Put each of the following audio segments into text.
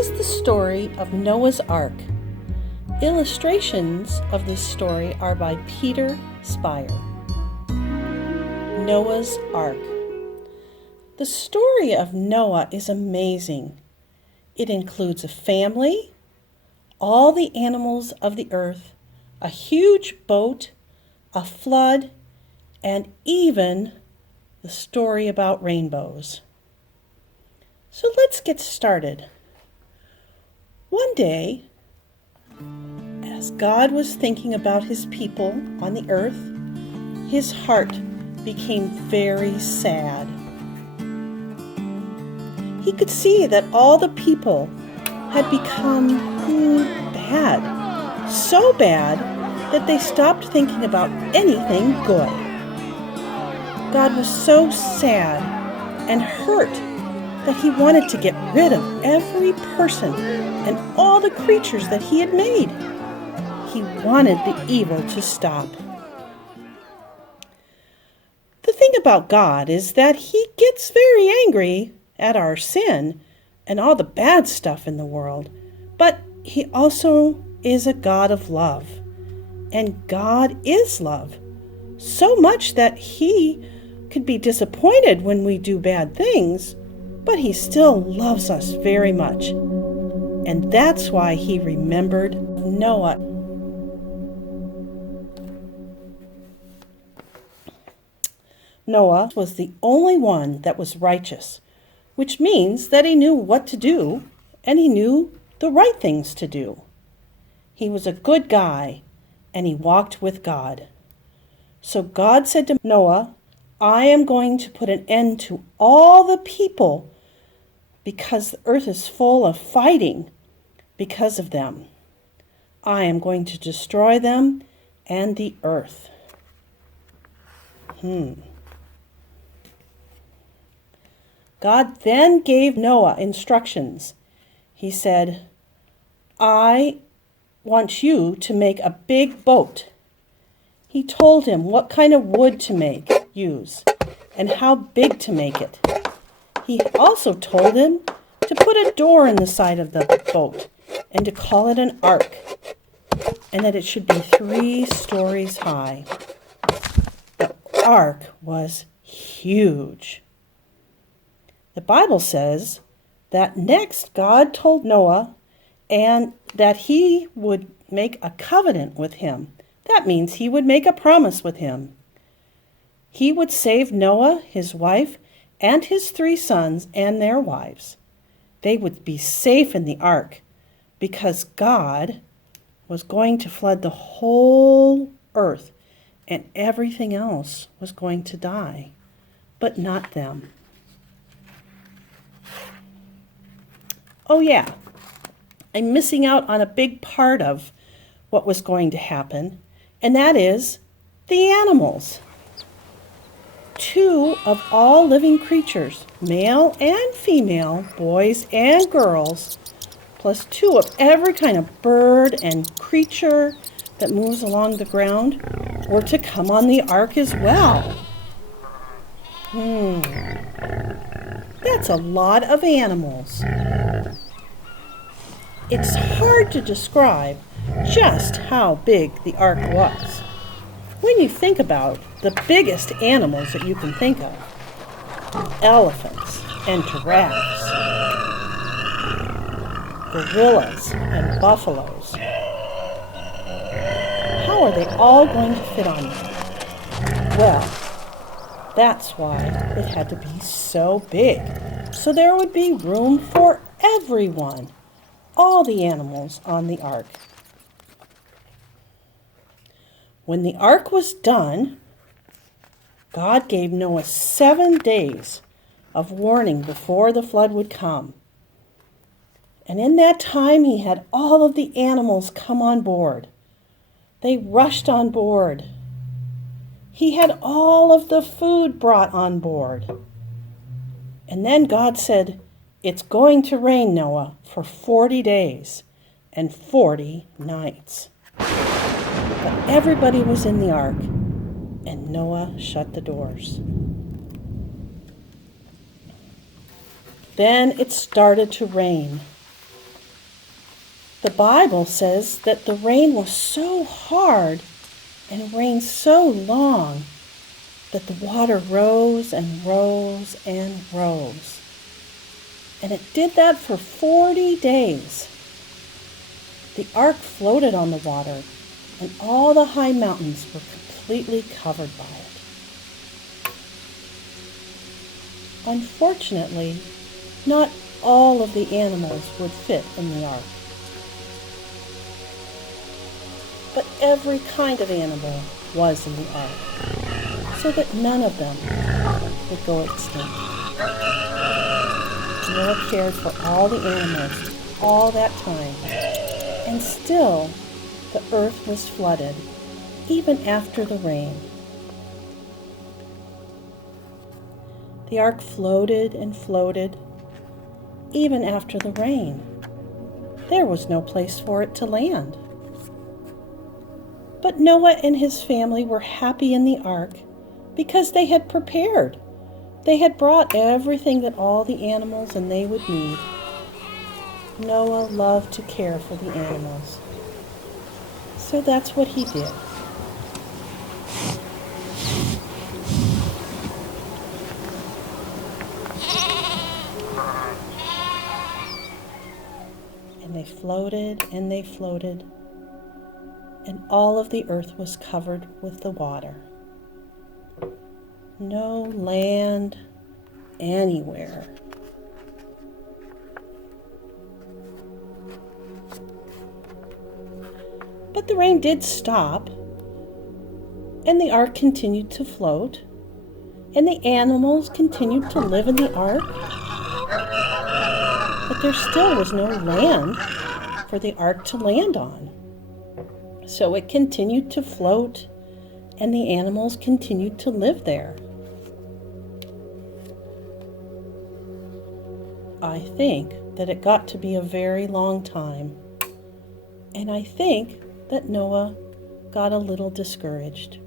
is the story of Noah's Ark. Illustrations of this story are by Peter Spier. Noah's Ark. The story of Noah is amazing. It includes a family, all the animals of the earth, a huge boat, a flood, and even the story about rainbows. So let's get started. One day, as God was thinking about his people on the earth, his heart became very sad. He could see that all the people had become bad, so bad that they stopped thinking about anything good. God was so sad and hurt that he wanted to get rid of every person and all the creatures that he had made. He wanted the evil to stop. The thing about God is that he gets very angry at our sin and all the bad stuff in the world, but he also is a God of love. And God is love, so much that he could be disappointed when we do bad things, but he still loves us very much. And that's why he remembered Noah. Noah was the only one that was righteous, which means that he knew what to do and he knew the right things to do. He was a good guy and he walked with God. So God said to Noah, I am going to put an end to all the people because the earth is full of fighting because of them. I am going to destroy them and the earth. God then gave Noah instructions. He said, I want you to make a big boat. He told him what kind of wood to use and how big to make it. He also told him to put a door in the side of the boat and to call it an ark, and that it should be 3 stories high. The ark was huge. The Bible says that next God told Noah and that he would make a covenant with him. That means he would make a promise with him. He would save Noah, his wife, and his 3 sons and their wives. They would be safe in the ark because God was going to flood the whole earth and everything else was going to die, but not them. Oh yeah, I'm missing out on a big part of what was going to happen, and that is the animals. 2 of all living creatures, male and female, boys and girls, plus 2 of every kind of bird and creature that moves along the ground, were to come on the ark as well. That's a lot of animals. It's hard to describe just how big the ark was. When you think about the biggest animals that you can think of, elephants and giraffes, gorillas and buffaloes, how are they all going to fit on them? Well, that's why it had to be so big, so there would be room for everyone, all the animals on the ark. When the ark was done, God gave Noah 7 days of warning before the flood would come. And in that time, he had all of the animals come on board. They rushed on board. He had all of the food brought on board. And then God said, it's going to rain, Noah, for 40 days and 40 nights. But everybody was in the ark, and Noah shut the doors. Then it started to rain. The Bible says that the rain was so hard and rained so long that the water rose and rose and rose. And it did that for 40 days. The ark floated on the water, and all the high mountains were completely covered by it. Unfortunately, not all of the animals would fit in the ark. But every kind of animal was in the ark, so that none of them would go extinct. Noah cared for all the animals all that time, and still the earth was flooded, even after the rain. The ark floated and floated, even after the rain. There was no place for it to land. But Noah and his family were happy in the ark because they had prepared. They had brought everything that all the animals and they would need. Noah loved to care for the animals. So that's what he did. And they floated and they floated, and all of the earth was covered with the water. No land anywhere. But the rain did stop, and the ark continued to float, and the animals continued to live in the ark. But there still was no land for the ark to land on. So it continued to float, and the animals continued to live there. I think that it got to be a very long time, and I think that Noah got a little discouraged.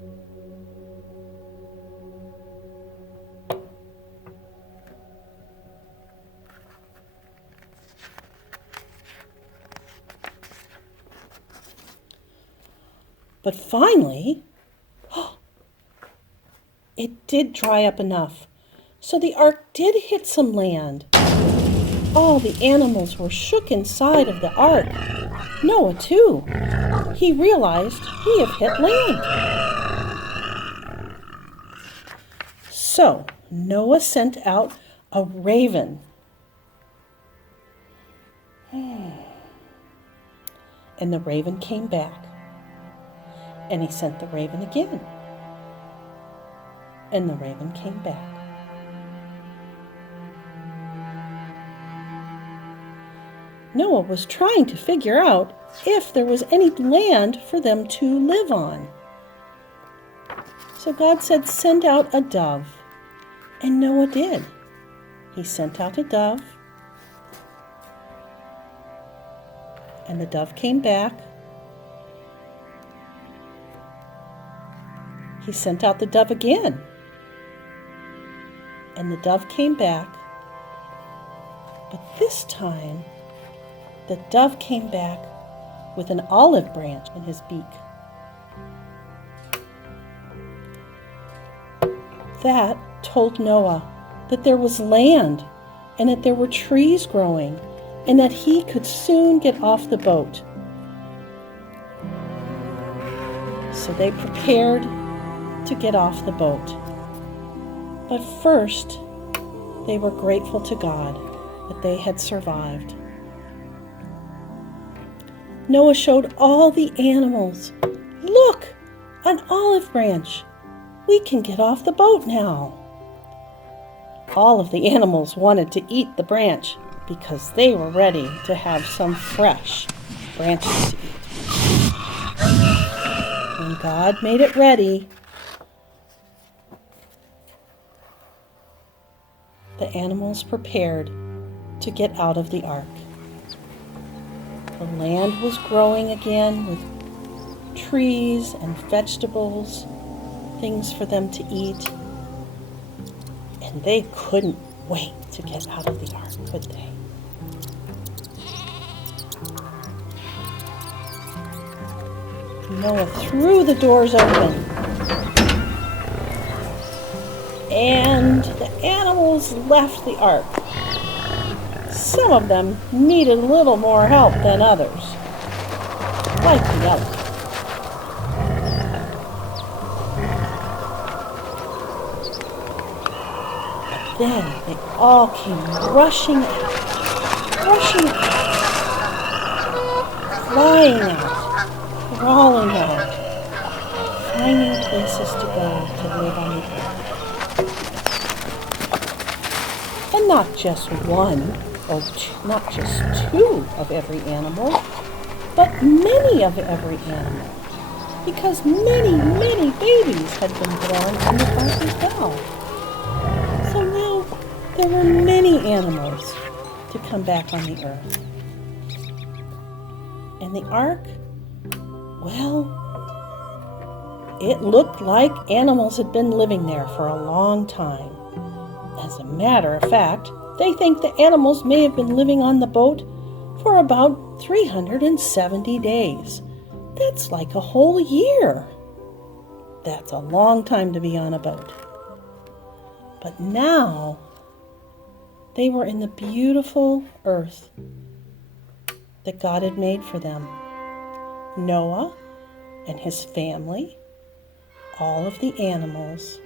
But finally, it did dry up enough, so the ark did hit some land. All the animals were shook inside of the ark. Noah, too. He realized we have hit land. So Noah sent out a raven. And the raven came back. And he sent the raven again. And the raven came back. Noah was trying to figure out if there was any land for them to live on. So God said, send out a dove. And Noah did. He sent out a dove. And the dove came back. He sent out the dove again. And the dove came back. But this time, the dove came back with an olive branch in his beak. That told Noah that there was land and that there were trees growing and that he could soon get off the boat. So they prepared to get off the boat. But first, they were grateful to God that they had survived. Noah showed all the animals, "Look, an olive branch. We can get off the boat now." All of the animals wanted to eat the branch because they were ready to have some fresh branches to eat. When God made it ready, the animals prepared to get out of the ark. The land was growing again with trees and vegetables, things for them to eat. And they couldn't wait to get out of the ark, could they? Noah threw the doors open, and the animals left the ark. Some of them needed a little more help than others, like the elk. But then they all came rushing out, flying out, crawling out, finding places to go to live on the earth. And not just one, or not just two of every animal, but many of every animal, because many, many babies had been born on the ark as well. So now there were many animals to come back on the earth. And the ark, well, it looked like animals had been living there for a long time. As a matter of fact, they think the animals may have been living on the boat for about 370 days. That's like a whole year. That's a long time to be on a boat. But now, they were in the beautiful earth that God had made for them. Noah and his family, all of the animals,